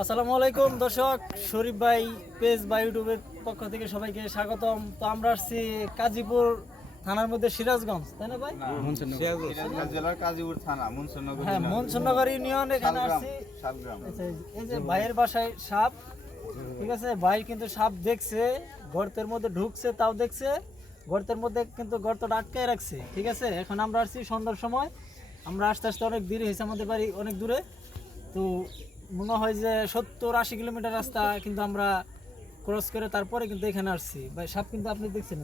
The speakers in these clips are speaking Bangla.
আসসালামু আলাইকুম দর্শক, শরীফ ভাই পেজ বা ইউটিউবের পক্ষ থেকে সবাইকে স্বাগতম। তো আমরা আসছি কাজীপুর থানার মধ্যে সিরাজগঞ্জ, তাই না ভাই? জেলার কাজীপুর থানা, মুন্সিনগর। হ্যাঁ, মুন্সিনগর ইউনিয়ন। এখানে আসছি। এই যে ভাইয়ের বাসায় সাপ, ঠিক আছে? ভাই কিন্তু সাপ দেখছে, গর্তের মধ্যে ঢুকছে, তাও দেখছে গর্তের মধ্যে, কিন্তু গর্তটা আটকায় রাখছে, ঠিক আছে? এখন আমরা আসছি সন্ধ্যার সময়, আমরা আস্তে আস্তে অনেক দেরি হয়েছে, আমাদের বাড়ি অনেক দূরে। তো মনে হয় যে 70-80 কিলোমিটার রাস্তা কিন্তু আমরা ক্রস করে তারপরে কিন্তু এখানে আসছি। ভাই সাপ কিন্তু আপনি দেখছেন,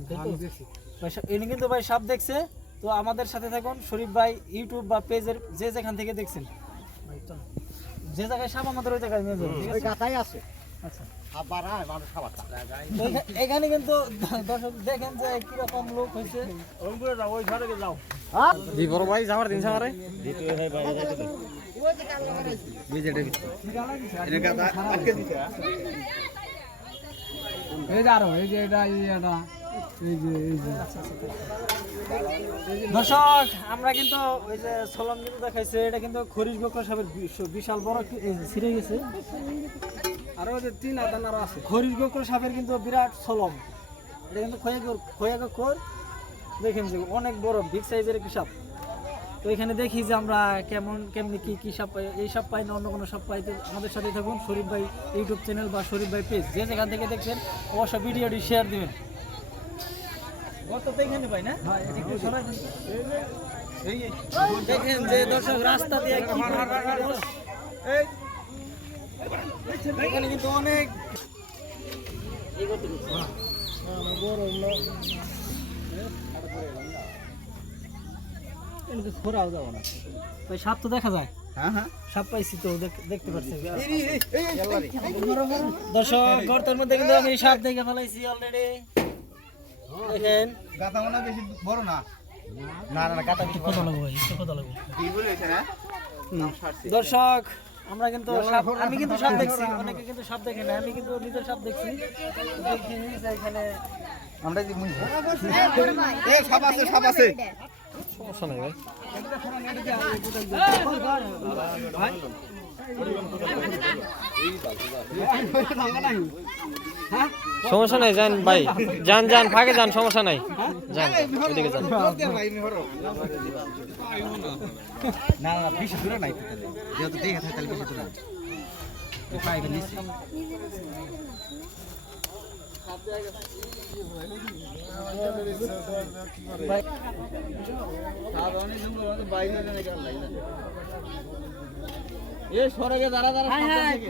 এনে কিন্তু ভাই সাপ দেখছে। তো আমাদের সাথে থাকুন, শরীফ ভাই ইউটিউব বা পেজের যে যেখান থেকে দেখছেন, যে জায়গায় সাপ আমাদের ওই জায়গায় নিয়ে যাবেন আছে। আচ্ছা, এখানে কিন্তু দর্শক দেখেন যে কিরকম লোক হয়েছে। ওই ঘরে যাও বড় ভাই যাওয়ার দিন সামারে দর্শক, আমরা কিন্তু ওই যে সলম কিন্তু দেখাইছে, এটা কিন্তু খরিশ বকর সাহেবের বিশাল বড় ছিঁড়ে গেছে। আরো যে 3 আদানার আছে, খরিশ বকর সাহেবের কিন্তু বিরাট সলম। এটা কিন্তু খোয়াগা খোর দেখেন যে অনেক বড় বিগ সাইজের একটি সাপ। তো এখানে দেখি যে আমরা কেমনি কি সাপ পাই, এই সাপ পাই না অন্য কোনো সাপ পাইতে আমাদের সাথে থাকুন। শরীফ ভাই ইউটিউব চ্যানেল বা শরীফ ভাই পেজ যে যেখান থেকে দেখছেন অবশ্যই ভিডিওটি শেয়ার দিবেন। এখানে পাই না দেখেন যে দর্শক রাস্তা দিয়ে এখানে কিন্তু অনেক ঘোরাও যাবো না ভাই, সাপ তো দেখা যায়। হ্যাঁ, সাপ পাইছি তো, দেখতে পাচ্ছি দর্শক। গর্তের মধ্যে কিন্তু আমি সাপ দেখে ফেলাইছি অলরেডি। দেখেন গাতা মনে বেশি বড় না। না গাতা বেশি কত লাগবে ভাই, কত লাগবে দর্শক। আমরা কিন্তু আমি কিন্তু সাপ দেখছি, অনেকে কিন্তু সাপ দেখে না, আমি কিন্তু নিজের সাপ দেখছি। এখানে আমরা সাপ আছে সমস্যা নাই ভাই। সমস্যা নাই, যান ভাই, যান ফাঁকে যান, সমস্যা নাই, যান ওইদিকে যান। না বেশি দূরে নাই, যেহেতু দেখে থাকে তাহলে বেশি দূরে নাই। সড়কে দাঁড়া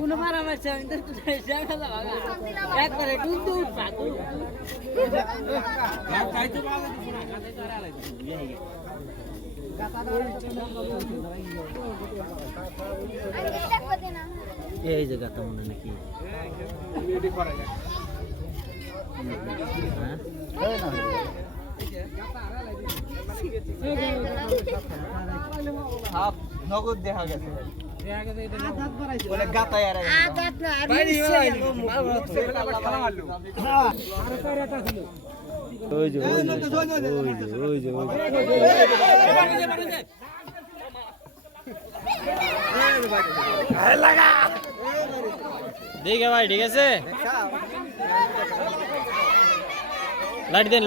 কোনো মারা মারছে, আমি তো একবারে ডুব এই জায়গাটা মনে নাকি সাপ নগদ দেখা গেছে। ঠিক আছে ভাই, ঠিক আছে, লাইট দেন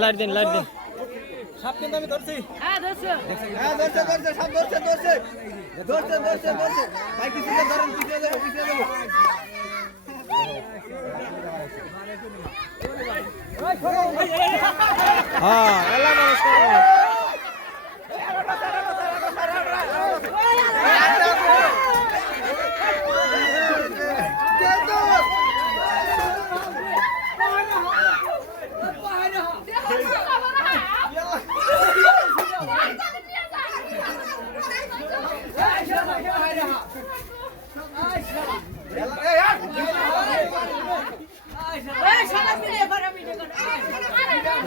সাপ কিন্তু আমি ধরছি। সাপ ধরছে। ভাই কিছু ধরেন, পিছিয়ে যাবো। হ্যাঁ এলা নমস্কার।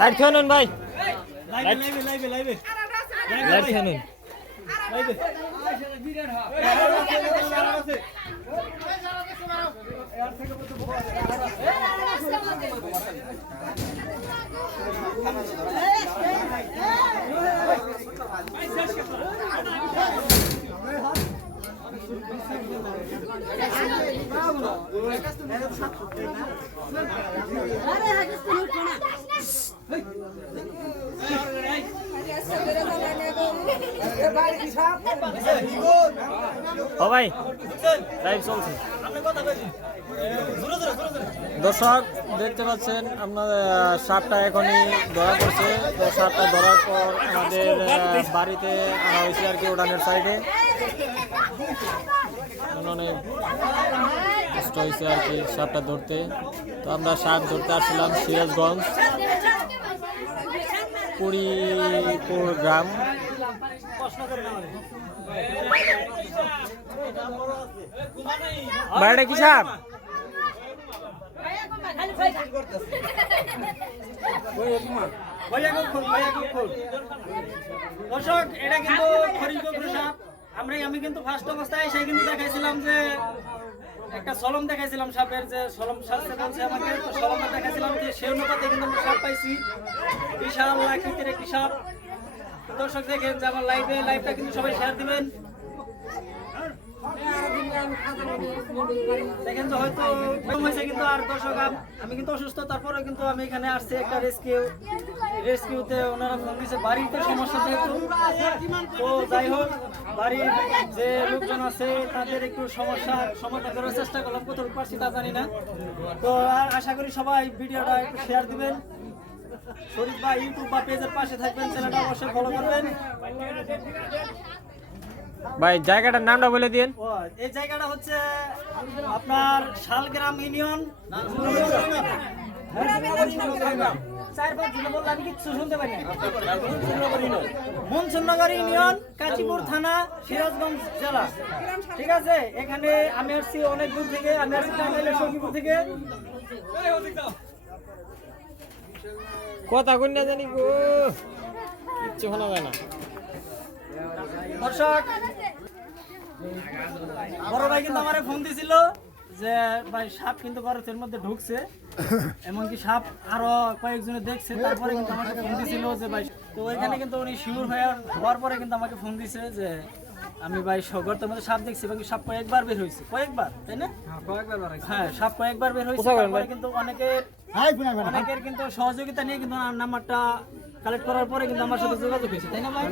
লাইট খেয়ে নেন ভাই, লাইট খেয়ে নেন। ও ভাই লাইভ চলছে। দর্শক দেখতে পাচ্ছেন আপনাদের সাপটা এখনই ধরা পড়ছে। তো সাপটা ধরার পর আমাদের বাড়িতে আনা হয়েছে আর কি, উঠানের সাইডে অনেক কষ্ট হয়েছে আর কি সাপটা ধরতে। তো আমরা সাপ ধরতে আসছিলাম সিরাজগঞ্জ পুরীপুর গ্রাম। বাইরে কি সাপ? দর্শক এটা কিন্তু খড়িগোবর সাপ। আমি কিন্তু ফার্স্ট অবস্থায় এসে কিন্তু দেখাইছিলাম যে একটা সলম দেখাইছিলাম সাপের, যে সলম সাপে বলছে আমাকে, তো সলমটা দেখাইছিলাম যে সেই অনুপাতে কিন্তু আমরা সাপ পাইছি। বিশাল আকৃতির একটি সাপ। তো দর্শক দেখেন যে আমার লাইভটা কিন্তু সবাই শেয়ার দিবেন। দেখেন তো হয়তো কম হয়েছে কিন্তু, আর দর্শক আমি কিন্তু অসুস্থ, তারপরে কিন্তু আমি এখানে আসছি একটা রেস্কিউতে। ওনারা ফোন দিয়েছে বাড়িতে সমস্যা যেহেতু, তো যাই হোক বাড়ির যে লোকজন আছে তাদের একটু সমস্যার সমাধান করার চেষ্টা করলাম, কতটুকু পারছি তা জানি না। তো আর আশা করি সবাই ভিডিওটা একটু শেয়ার দিবেন। শরীফ বা ইউটিউব বা পেজের পাশে থাকবেন, চ্যানেলটা অবশ্যই ফলো করবেন। ভাই জায়গাটার নামটা বলে দিন। এই জায়গাটা হচ্ছে আপনার শালগ্রাম ইউনিয়ন, মনসুরনগর ইউনিয়ন, কাঁচিপুর থানা, সিরাজগঞ্জ জেলা। ঠিক আছে, এখানে আমি আসছি অনেক দূর থেকে, আমি আসছি টাঙ্গাইলের সখীপুর থেকে। কথা কই না জানি গো, কিচ্ছু শোনা যায় না। দর্শক বড় ভাই কিন্তু আমারে ফোন দিছিল যে ভাই সাপ কিন্তু ভারতের মধ্যে ঢুকছে, এমনকি সাপ আরো কয়েকজনে দেখছে। তারপরে কিন্তু আমাকে ফোন দিছিল যে ভাই, তো এখানে কিন্তু উনি শিওর হওয়ার পরে কিন্তু আমাকে ফোন দিছে যে আমি ভাই গর্তের মধ্যে সাপ দেখছি, এবং সাপ কয়েকবার বের হয়েছে, কয়েকবার, তাই না? হ্যাঁ, সাপ কয়েকবার বের হয়েছে। তারপরে কিন্তু অনেকের কিন্তু সহযোগিতা নিয়ে কিন্তু নাম্বারটা কালেক্ট করার পরে কিন্তু আমার সাথে যোগাযোগ হয়েছে, তাই না ভাই?